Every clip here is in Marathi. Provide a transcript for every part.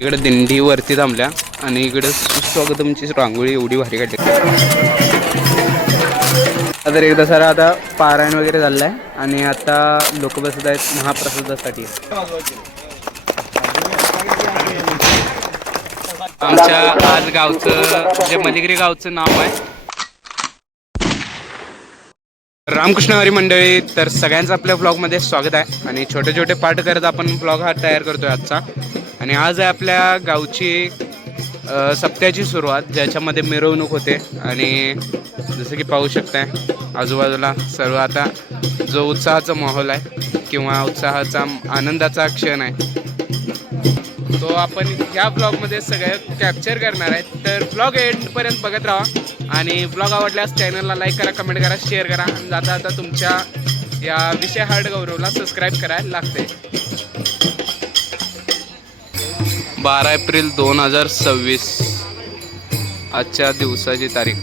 इकडे दिंडी वरती थांबल्या आणि इकडे सुस्वागतमची रांगोळी एवढी भारी काढली. तर एकदा सर आता पारायण वगैरे झालं आहे आणि आता लोक बसत आहेत महाप्रसादासाठी. आमच्या आज गावचं जे मलिगिरी गावचं नाव आहे रामकृष्ण हरी मंडळी. तर सगळ्यांचं आपल्या ब्लॉगमध्ये स्वागत आहे आणि छोटे छोटे पाठ करत आपण ब्लॉग हा तयार करतोय आजचा. आणि आज आहे आपल्या गावची सप्त्याची सुरुवात, ज्याच्यामध्ये मिरवणूक होते. आणि जसं की पाहू शकताय आजूबाजूला सर्व आता जो उत्साहाचा माहोल आहे किंवा उत्साहाचा आनंदाचा क्षण आहे तो आपण ह्या ब्लॉगमध्ये सगळं कॅप्चर करणार आहे. तर ब्लॉग एंडपर्यंत बघत राहा आणि ब्लॉग आवडल्यास चॅनलला लाईक करा, कमेंट करा, शेअर करा आणि जाता आता तुमच्या या विषय हार्ड गौरवला सबस्क्राईब करायला लागते. 12 एप्रिल 2026 आजच्या दिवसाची तारीख.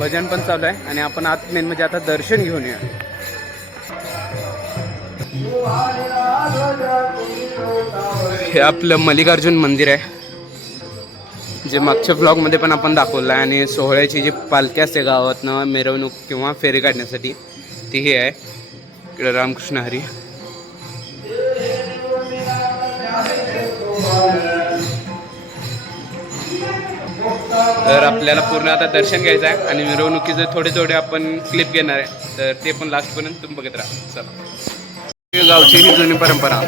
भजन पण चालू आहे आणि आपण आत मेन म्हणजे आता दर्शन घेऊन या. हे आपलं मल्लिकार्जुन मंदिर आहे जे मागच्या ब्लॉगमध्ये पण आपण दाखवलं आहे. आणि सोहळ्याची जी पालखी असते गावातनं मिरवणूक किंवा फेरी काढण्यासाठी ती हे आहे. इकडे रामकृष्ण हरी. तर आपल्याला पूर्ण आता दर्शन घ्यायचं आहे आणि मिरवणुकीचे थोडे थोडे आपण क्लिप घेणार आहे. तर ते पण लास्टपर्यंत तुम्ही बघत राहा. चला, गावची ही जुनी परंपरा.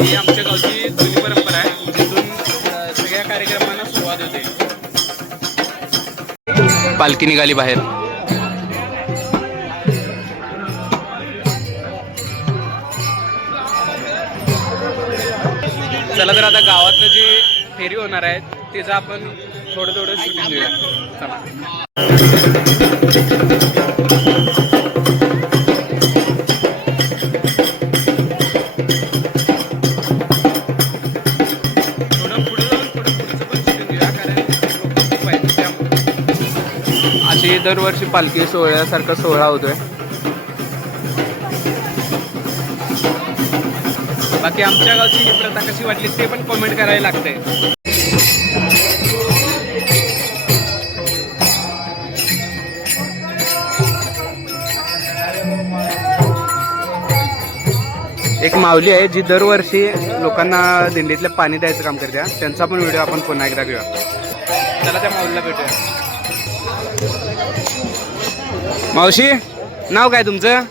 ही आमच्या गावची जुनी परंपरा आहे जिथून सगळ्या कार्यक्रमांना सुरुवात होते. पालखी निघाली बाहेर. चला तर आता गावातलं जी फेरी होणार आहे तिचं आपण थोडं थोडं शूटिंग घेऊया. चला. अशी दरवर्षी पालखी सोहळ्यासारखा सोहळा होतोय. बाकी आमच्या गावची ही प्रथा कशी वाटली ते पण कमेंट करायला लागते. एक माऊली आहे जी दरवर्षी लोकांना दिंडीतलं पाणी द्यायचं काम करते. त्यांचा पण व्हिडिओ आपण पुन्हा एकदा घेऊया. चला त्या माऊलीला भेटूया. मावशी, नाव काय तुमचं?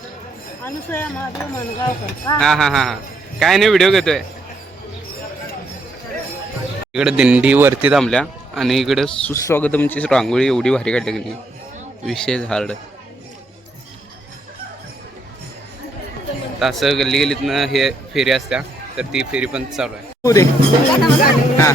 हा हा हा. काय नाही, व्हिडिओ घेतोय. इकडे दिंडी वरती थांबल्या आणि इकडे सुस्वागतमची रांगोळी एवढी भारी काढली की विषय हार्ड. असं गल्ली गल्लीतनं हे फेरी असत्या तर ती फेरी पण चालू आहे. हा.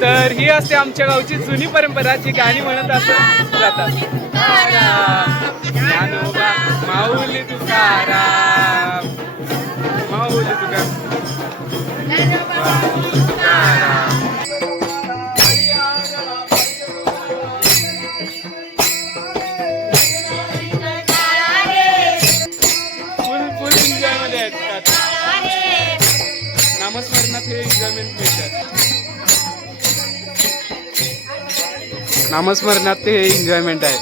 तर ही असते आमच्या गावची जुनी परंपरा जी गाणी म्हणत असत जातात. माऊली तुकाराम, माऊली तुकाराम. फुल एन्जॉय मध्ये आहेत. नामस्मरणात हे एन्जॉयमेंट मिळतात. नामस्मरणात ते हे एन्जॉयमेंट आहे.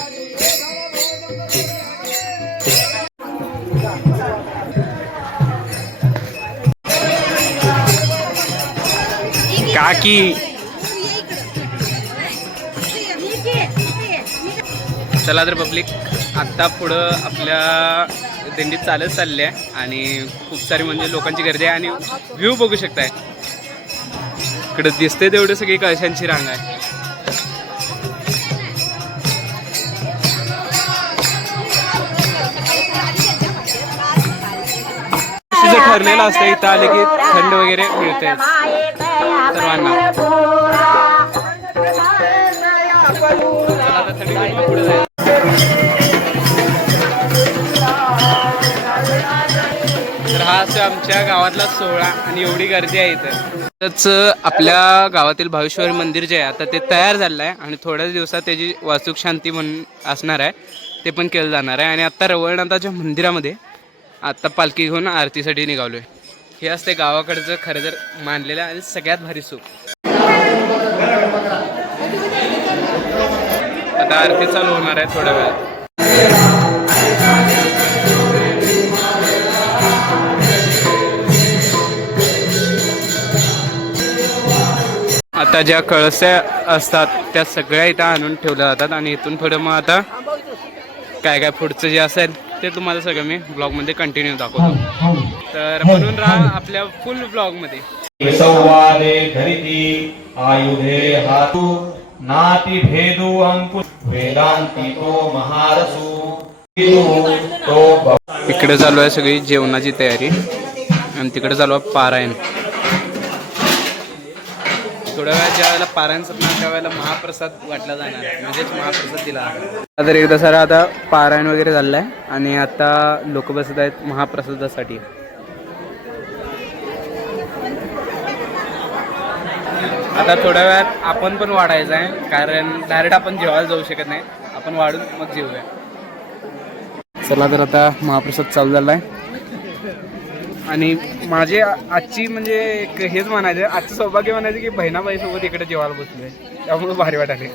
काकी चला तर पब्लिक आत्ता पुढं आपल्या दिंडीत चालत चालली आहे आणि खूप सारी म्हणजे लोकांची गर्दी आहे आणि व्ह्यू बघू शकताय. इकडे दिसते तेवढे सगळी कळशांची रांग आहे. ठरलेलं असतं इथं आले की थंड वगैरे मिळते सर्वांना. तर हा असं आमच्या गावातला सोहळा आणि एवढी गर्दी आहे इथं. तच आपल्या गावातील भावेश्वर मंदिर जे आहे आता ते तयार झालेलं आहे आणि थोड्याच दिवसात त्याची वास्तुक शांती म्हणून असणार आहे, ते पण केलं जाणार आहे. आणि आत्ता रवळनाथाच्या मंदिरामध्ये आत्ता पालखी घेऊन आरतीसाठी निघालोय. हे असते गावाकडचं खरं तर मानलेलं आणि सगळ्यात भारी सुख. आता आरती चालू होणार आहे थोड्या वेळात. आता ज्या कळस्या असतात त्या सगळ्या इथं आणून ठेवल्या जातात आणि इथून पुढे मग आता काय काय पुढचं जे असेल ते तुम्हाला सगळं मी ब्लॉगमध्ये कंटिन्यू दाखवतो. तर म्हणून राहा आपल्या फुल ब्लॉगमध्ये. संवादे धरिती आयुधे हातू नाती भेदू अंकुश वेदांती तो महारसू तो. इकडे चालू आहे सगळी जेवणाची तयारी आणि तिकडे चालू आहे पारायण. थोड्या वेळात ज्या वेळेला पारायण संपणार त्या वेळेला महाप्रसाद वाटला जाणार आहे, म्हणजेच महाप्रसाद दिला जाणार. तर एकदा सारा आता पारायण वगैरे झालं आहे आणि आता लोक बसत आहेत महाप्रसादासाठी. आता थोड्या वेळात आपण पण वाढायचं आहे, कारण डायरेक्ट आपण जेवायला जाऊ शकत नाही, आपण वाढून मग जेवूया. चला तर आता महाप्रसाद चालू झाला आहे आणि माझे आजची म्हणजे एक हेच म्हणायचं, आजचं सौभाग्य म्हणायचं की बहिणाबाईसोबत इकडे जेवायला बसलोय, त्यामुळे भारी वाटायले.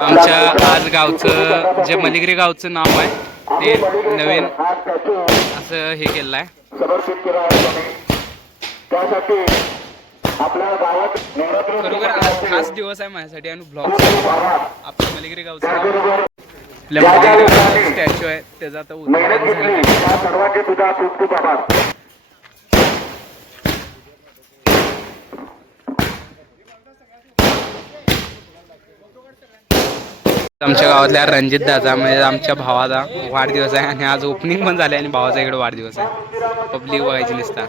आमच्या आज गावचं जे मलिगरी गावचं नाव आहे ते नवीन असं हे केलेलं आहे. खरोखर आज खास दिवस आहे माझ्यासाठी आणि ब्लॉग आपल्या मलिगरी गावचं आपल्या मलिगरी गावचं स्टॅच्यू आहे त्याचं आता उद्घाटन झालं. आमच्या गावातल्या रणजित दादा म्हणजे आमच्या भावाचा वाढदिवस आहे आणि आज ओपनिंग पण झाले आणि भावाचा इकडे वाढदिवस आहे. पब्लिक बघायची निसता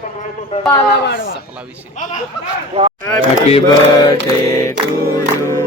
सपला विषय. Happy birthday to you.